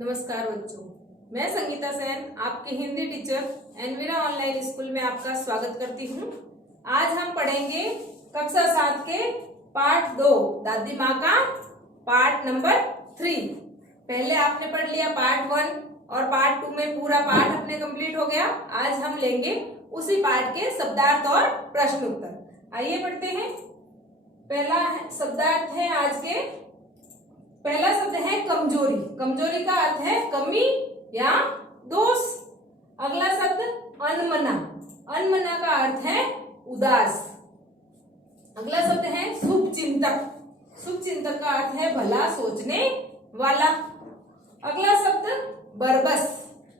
नमस्कार बच्चों, मैं संगीता सेन आपकी Hindi teacher Envira online school में आपका स्वागत करती हूँ। आज हम पढ़ेंगे कक्षा 7 के पाठ 2 दादी माँ का पाठ नंबर 3। पहले आपने पढ़ लिया पार्ट 1 और पार्ट 2 में पूरा पाठ अपने कंप्लीट हो गया। आज हम लेंगे उसी पाठ के शब्दार्थ और प्रश्न उत्तर। आइए पढ़ते हैं। पहला शब्दार्थ है आज के, पहला शब्द है कमजोरी। कमजोरी का अर्थ है कमी या दोष। अगला शब्द अनमना। अनमना का अर्थ है उदास। अगला शब्द है शुभचिंतक। शुभचिंतक का अर्थ है भला सोचने वाला। अगला शब्द बरबस।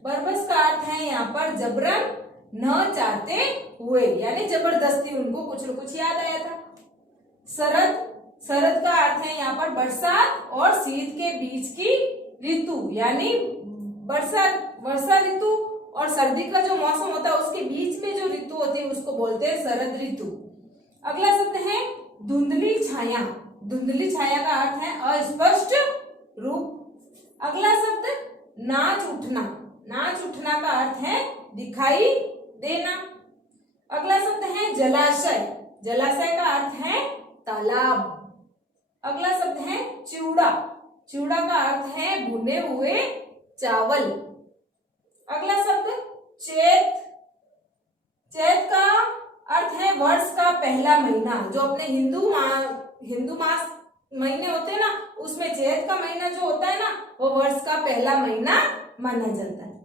बरबस का अर्थ है यहाँ पर जबरन न चाहते हुए, यानी जबरदस्ती उनको कुछ न कुछ याद आया था। शरद। शरद का अर्थ है यहाँ पर बरसात और शीत के बीच की ऋतु, यानी वर्षा ऋतु और सर्दी का जो मौसम होता है उसके बीच में जो ऋतु होती है उसको बोलते हैं शरद ऋतु। अगला शब्द है धुंधली छाया। धुंधली छाया का अर्थ है अस्पष्ट रूप। अगला शब्द नाच उठना। नाच उठना का अर्थ है दिखाई देना। अगला शब्द है जलाशय। जलाशय का अर्थ है तालाब। अगला शब्द है चिवड़ा। चिवड़ा का अर्थ है भुने हुए चावल। अगला शब्द चैत। चैत का अर्थ है वर्ष का पहला महीना। जो अपने हिंदू मास महीने होते हैं ना, उसमें चैत का महीना जो होता है ना वो वर्ष का पहला महीना माना जाता है।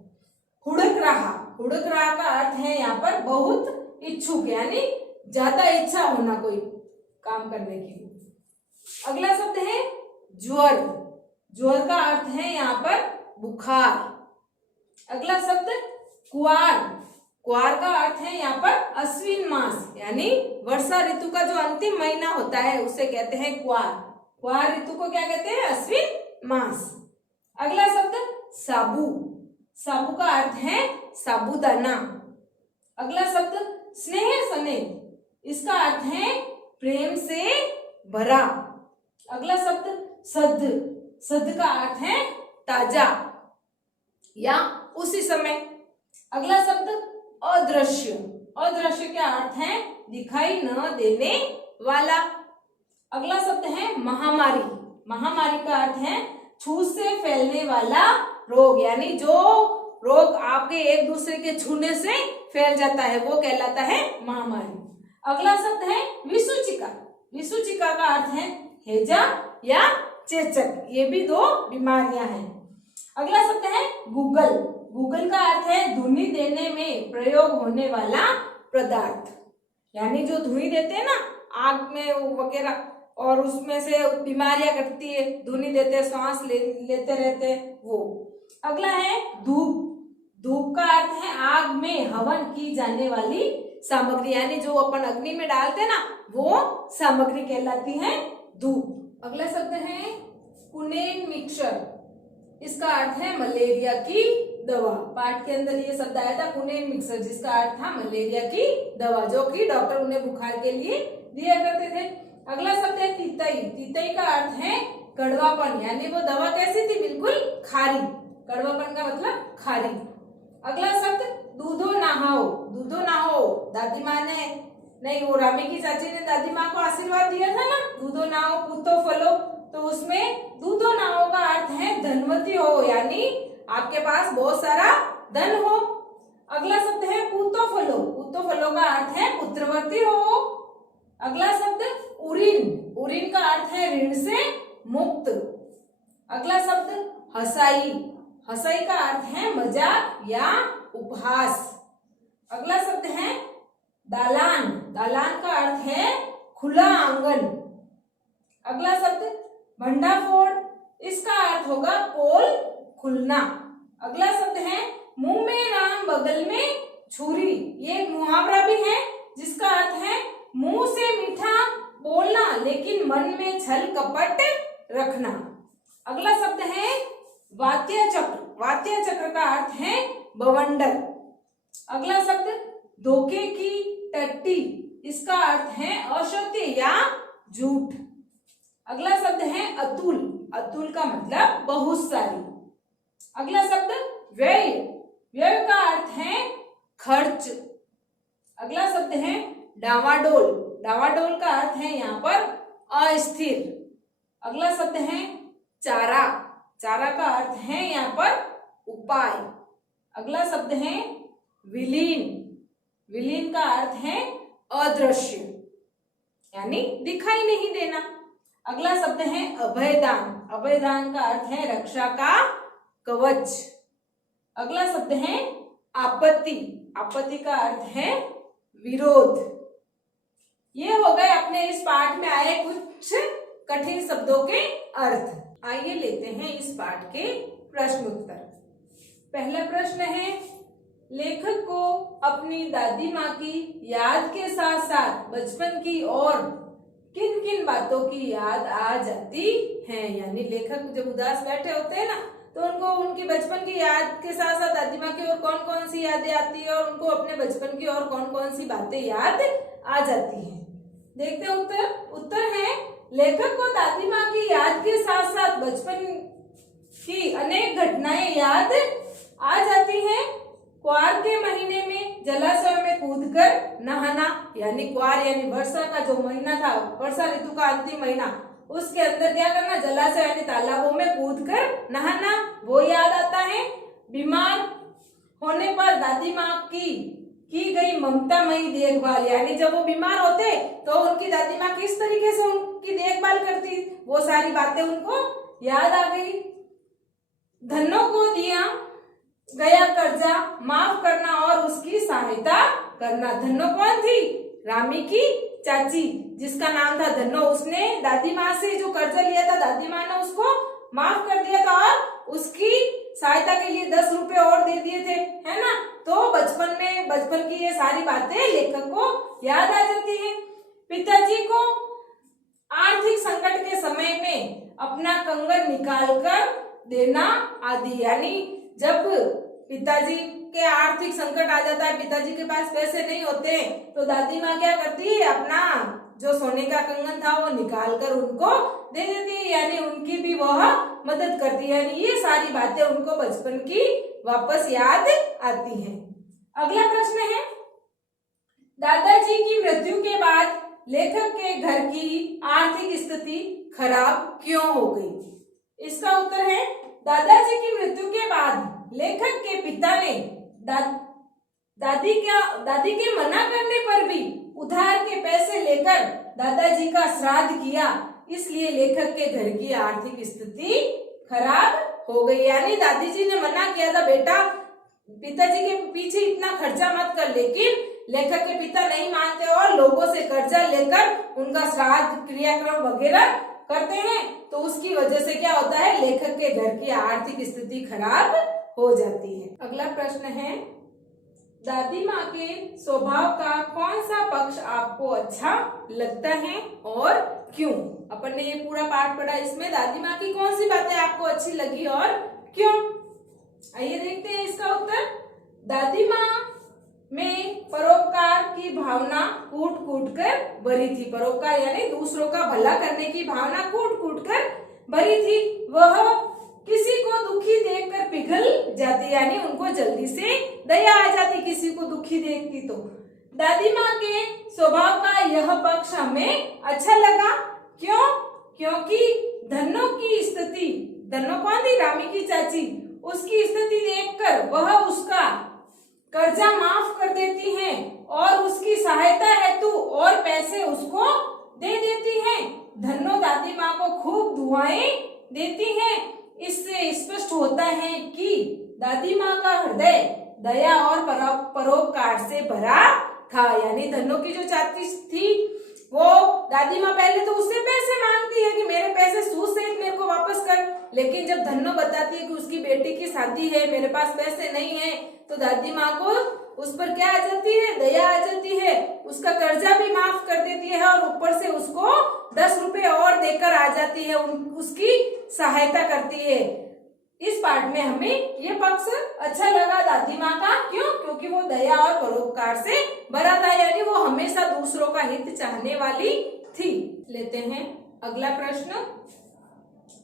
हुड़क रहा। हुड़क रहा का अर्थ है यहाँ पर बहुत इच्छुक, यानी ज्यादा इच्छा होना कोई काम करने की। अगला शब्द है ज्वर। ज्वर का अर्थ है यहाँ पर बुखार। अगला शब्द कुआर। कुआर का अर्थ है यहाँ पर अश्विन मास, यानी वर्षा ऋतु का जो अंतिम महीना होता है उसे कहते हैं कुआर। कुआर ऋतु को क्या कहते हैं? अश्विन मास। अगला शब्द साबु। साबु का अर्थ है साबूदाना। अगला शब्द स्नेह सनेह। इसका अर्थ है प्रेम से भरा। अगला शब्द सद। सद का अर्थ है ताजा या उसी समय। अगला शब्द अदृश्य। अदृश्य का अर्थ है दिखाई न देने वाला। अगला शब्द है महामारी। महामारी का अर्थ है छूत से फैलने वाला रोग, यानी जो रोग आपके एक दूसरे के छूने से फैल जाता है वो कहलाता है महामारी। अगला शब्द है विसूचिका। विसूचिका का अर्थ है हैजा या चेचक। ये भी दो बीमारियां हैं। अगला शब्द है गूगल। गूगल का अर्थ है धुनी देने में प्रयोग होने वाला पदार्थ, यानी जो धुनी देते हैं ना आग में वगैरह, और उसमें से बीमारियां कटती है, धुनी देते सांस लेते रहते वो। अगला है धूप। धूप का अर्थ है आग में हवन की जाने वाली सामग्री, यानी जो अपन अग्नि में डालते हैं ना वो सामग्री कहलाती है धूप। अगला शब्द है कुनेन मिक्सर। इसका अर्थ है मलेरिया की दवा। पाठ के अंदर ये शब्द आया था कुनेन मिक्सर, जिसका अर्थ था मलेरिया की दवा, जो कि डॉक्टर उन्हें बुखार के लिए दिया करते थे। अगला शब्द है तीतई। तीतई का अर्थ है कड़वापन, यानी वो दवा कैसी थी? बिल्कुल खारी। कड़वापन का मतलब खारी। अगला शब्द दूधो नहाओ। दूधो नहाओ दादी माँ ने, नहीं वो रामी की चाची ने दादी माँ को आशीर्वाद दिया था ना, दूधो नहाओ पूतो फलो, तो उसमें दूधो नहाओ का अर्थ है धनवती हो, यानी आपके पास बहुत सारा धन हो। अगला शब्द है पूतो फलो। पूतो फलो का अर्थ है पुत्रवती हो। अगला शब्द उरीन। उरीन का अर्थ है ऋण से मुक्त। अगला शब्द हसाई। हसाई का अर्थ है मजाक या उपहास। अगला शब्द है दालान। दालान का अर्थ है खुला आंगन। अगला शब्द भंडाफोड़। इसका अर्थ होगा पोल खुलना। अगला शब्द है मुंह में राम बगल में छुरी। ये एक मुहावरा भी है जिसका अर्थ है मुंह से मीठा बोलना लेकिन मन में छल कपट रखना। अगला शब्द है वाद्य चक्र। वाद्य चक्र का अर्थ है बवंडर। अगला शब्द धोखे की टट्टी। इसका अर्थ है असत्य या झूठ। अगला शब्द है अतुल। अतुल का मतलब बहुत सारी। अगला शब्द व्यय। व्यय का अर्थ है खर्च। अगला शब्द है डावाडोल। डावाडोल का अर्थ है यहाँ पर अस्थिर। अगला शब्द है चारा। चारा का अर्थ है यहाँ पर उपाय। अगला शब्द है विलीन। विलीन का अर्थ है अदृश्य, यानी दिखाई नहीं देना। अगला शब्द है अभयदान। अभयदान का अर्थ है रक्षा का कवच। अगला शब्द है आपत्ति। आपत्ति का अर्थ है विरोध। ये हो गए अपने इस पाठ में आए कुछ कठिन शब्दों के अर्थ। आइए लेते हैं इस पाठ के प्रश्न उत्तर। पहला प्रश्न है, लेखक को अपनी दादी माँ की याद के साथ साथ बचपन की और किन किन बातों की याद आ जाती है। यानी लेखक जब उदास बैठे होते हैं ना, तो उनको उनकी बचपन की याद के साथ साथ दादी माँ की और कौन कौन सी यादें आती है और उनको अपने बचपन की और कौन कौन सी बातें याद आ जाती हैं। देखते हैं उत्तर। उत्तर है, लेखक को दादी माँ की याद के साथ साथ बचपन की अनेक घटनाएं याद आ जाती हैं। क्वार के महीने में जलाशय में कूदकर नहाना, यानी क्वार यानी वर्षा का जो महीना था, वर्षा ऋतु का अंतिम महीना, उसके अंदर क्या करना, जलाशय यानी तालाबों में कूदकर नहाना, वो याद आता है। बीमार होने पर दादी माँ की गई ममतामयी देखभाल, यानी जब वो बीमार होते तो उनकी दादी माँ किस तरीके से उनकी देखभाल करती, वो सारी बातें उनको याद आ गई। धन्नो को दिया गया कर्जा माफ करना और उसकी सहायता करना। धन्नो कौन थी? रामी की चाची, जिसका नाम था धन्नो। उसने दादी माँ से जो कर्जा लिया था, दादी माँ ने उसको माफ कर दिया था और उसकी सहायता के लिए 10 रुपए और दे दिए थे, है ना। तो बचपन की ये सारी बातें लेखक को याद आ जाती हैं। पिताजी को आर्थिक संकट के समय में अपना कंगन निकाल कर देना आदि, यानी जब पिताजी के आर्थिक संकट आ जाता है, पिताजी के पास पैसे नहीं होते, तो दादी माँ क्या करती है, अपना जो सोने का कंगन था वो निकाल कर उनको दे देती है, यानी उनकी भी वह मदद करती है। यानी ये सारी बातें उनको बचपन की वापस याद आती हैं। अगला प्रश्न है, दादाजी की मृत्यु के बाद लेखक के घर की आर्थिक स्थिति खराब क्यों हो गई। इसका उत्तर है, दादाजी की मृत्यु के बाद लेखक के पिता ने दादी के मना करने पर भी उधार के पैसे लेकर दादाजी का श्राद्ध किया, इसलिए लेखक के घर की आर्थिक स्थिति खराब हो गई। यानी दादी जी ने मना किया था, बेटा पिताजी के पीछे इतना खर्चा मत कर, लेकिन लेखक के पिता नहीं मानते और लोगों से कर्जा लेकर उनका श्राद्ध क्रियाक्रम वगैरह करते हैं, तो उसकी वजह से क्या होता है, लेखक के घर की आर्थिक स्थिति खराब हो जाती है। अगला प्रश्न है, दादी माँ के स्वभाव का कौन सा पक्ष आपको अच्छा लगता है और क्यों। अपन ने ये पूरा पाठ पढ़ा, इसमें दादी माँ की कौन सी बातें आपको अच्छी लगी और क्यों। आइए देखते हैं इसका उत्तर। दादी माँ में परोपकार की भावना कूट कूट कर भरी थी। परोपकार यानी दूसरों का भला करने की भावना कूट कूट कर भरी थी। वह किसी को दुखी देखकर पिघल जाती, यानी उनको जल्दी से दया आ जाती किसी को दुखी देखती तो। दादी माँ के स्वभाव का यह पक्ष हमें अच्छा लगा। क्यों? क्योंकि धन्नो की स्थिति, धन्नो कौन थी, रामी की चाची, उसकी स्थिति देखकर वह उसका कर्जा माफ कर देती हैं और उसकी सहायता हेतु और पैसे उसको दे देती हैं। धन्नो दादी माँ को खूब दुआएं देती हैं। इससे स्पष्ट होता है कि दादी माँ का हृदय दया और परोपकार से भरा था। यानी धन्नो की जो चाची थी, वो दादी माँ पहले तो उससे पैसे मांगती है कि मेरे पैसे सूद सहित मेरे को वापस कर, लेकिन जब धन्नो बताती है कि उसकी बेटी की शादी है, मेरे पास पैसे नहीं है, तो दादी माँ को उस पर क्या आ जाती है, दया आ जाती है, उसका कर्जा भी माफ कर देती है और ऊपर से उसको 10 रुपए और देकर आ जाती है, उसकी सहायता करती है। इस पाठ में हमें ये पक्ष अच्छा लगा दादी माँ का। क्यों? क्योंकि वो दया और परोपकार से भरा था, यानी वो हमेशा दूसरों का हित चाहने वाली थी। लेते हैं अगला प्रश्न।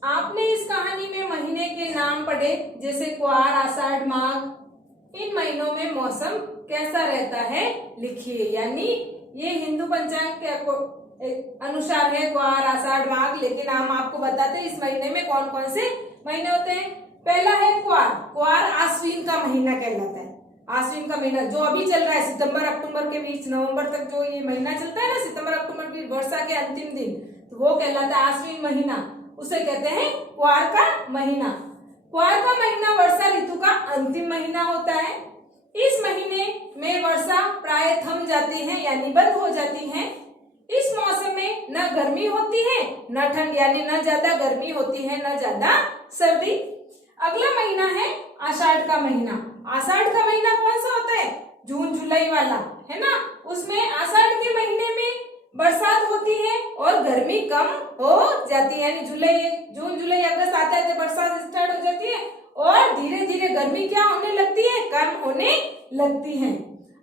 आपने इस कहानी में महीने के नाम पढ़े, जैसे क्वार, आषाढ़, माघ। इन महीनों में मौसम कैसा रहता है लिखिए। यानी ये हिंदू पंचांग के अनुसार है क्वार, आषाढ़, माघ, लेकिन हम आपको बताते हैं इस महीने में कौन कौन से महीने होते हैं। पहला है क्वार। क्वार आश्विन का महीना कहलाता है। आश्विन का महीना जो अभी चल रहा है, सितंबर अक्टूबर के बीच, नवंबर तक जो ये महीना चलता है ना, सितंबर अक्टूबर की वर्षा के अंतिम दिन, तो वो कहलाता है आश्विन महीना। उसे कहते हैं क्वार का महीना। क्वार का महीना वर्षा ऋतु का अंतिम महीना होता है। इस महीने में वर्षा प्राय थम जाती है, यानी बंद हो जाती है। इस मौसम में न गर्मी होती है न ठंड, यानी न ज्यादा गर्मी होती है न ज्यादा सर्दी। अगला महीना है आषाढ़ का महीना। आषाढ़ का महीना कौन सा होता है? जून जुलाई वाला, है ना। उसमें आषाढ़ के महीने में बरसात होती है और गर्मी कम हो जाती है, यानी जून जुलाई अगस्त आता है तो बरसात स्टार्ट हो जाती है और धीरे धीरे गर्मी क्या होने लगती है? कम होने लगती है।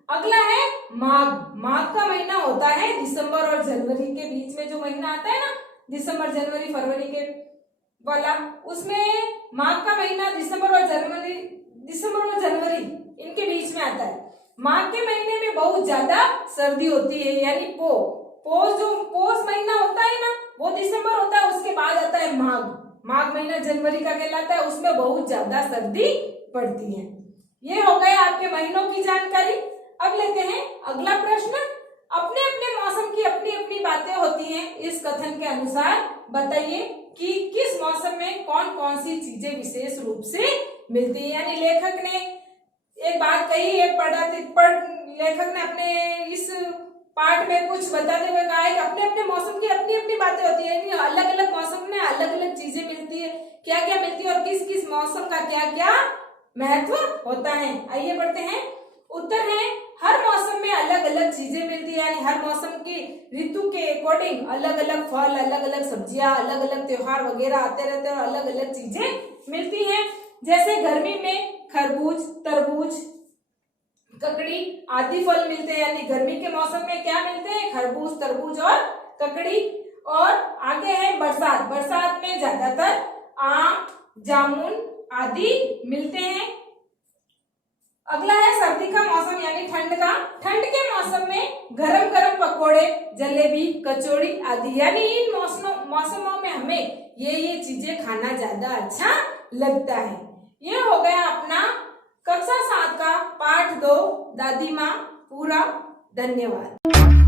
अगला है माघ। माघ का महीना होता है दिसंबर और जनवरी के बीच में, जो महीना आता है ना, दिसंबर जनवरी फरवरी के वाला, उसमें माघ का महीना दिसंबर और जनवरी इनके बीच में आता है। माघ के महीने में बहुत ज्यादा सर्दी होती है, यानी पोष महीना होता है ना, वो दिसंबर होता है, उसके बाद आता है माघ। माघ महीना जनवरी का कहलाता है, उसमें बहुत ज्यादा सर्दी पड़ती है। ये हो गया आपके महीनों की जानकारी। अब लेते हैं अगला प्रश्न। अपने अपने मौसम की अपनी अपनी बातें होती हैं, इस कथन के अनुसार बताइए कि किस मौसम में कौन कौन सी चीजें विशेष रूप से मिलती है। यानी लेखक ने एक बात कही है, लेखक ने अपने इस पाठ में कुछ बताते हुए कहा है कि अपने अपने मौसम की अपनी अपनी बातें होती है, यानी अलग अलग मौसम में अलग अलग चीजें मिलती है। क्या क्या मिलती है और किस किस मौसम का क्या क्या महत्व होता है, आइए पढ़ते हैं। उत्तर है हर मौसम में अलग अलग चीजें मिलती है, यानी हर मौसम की ऋतु के अकॉर्डिंग अलग अलग फल, अलग अलग सब्जियां, अलग अलग त्योहार वगैरह आते रहते हैं और अलग अलग चीजें मिलती हैं। जैसे गर्मी में खरबूज, तरबूज, ककड़ी आदि फल मिलते हैं, यानी गर्मी के मौसम में क्या मिलते हैं? खरबूज, तरबूज और ककड़ी। और आगे है बरसात। बरसात में ज्यादातर आम, जामुन आदि मिलते हैं। अगला है सर्दी का मौसम, यानी ठंड का। ठंड के मौसम में गरम गरम पकोड़े, जलेबी, कचौड़ी आदि, यानी इन मौसमों में हमें ये चीजें खाना ज्यादा अच्छा लगता है। ये हो गया अपना कक्षा 7 का पाठ 2 दादी माँ पूरा। धन्यवाद।